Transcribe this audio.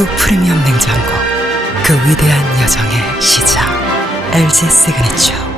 고속 프리미엄 냉장고, 그 위대한 여정의 시작. LG 시그니처.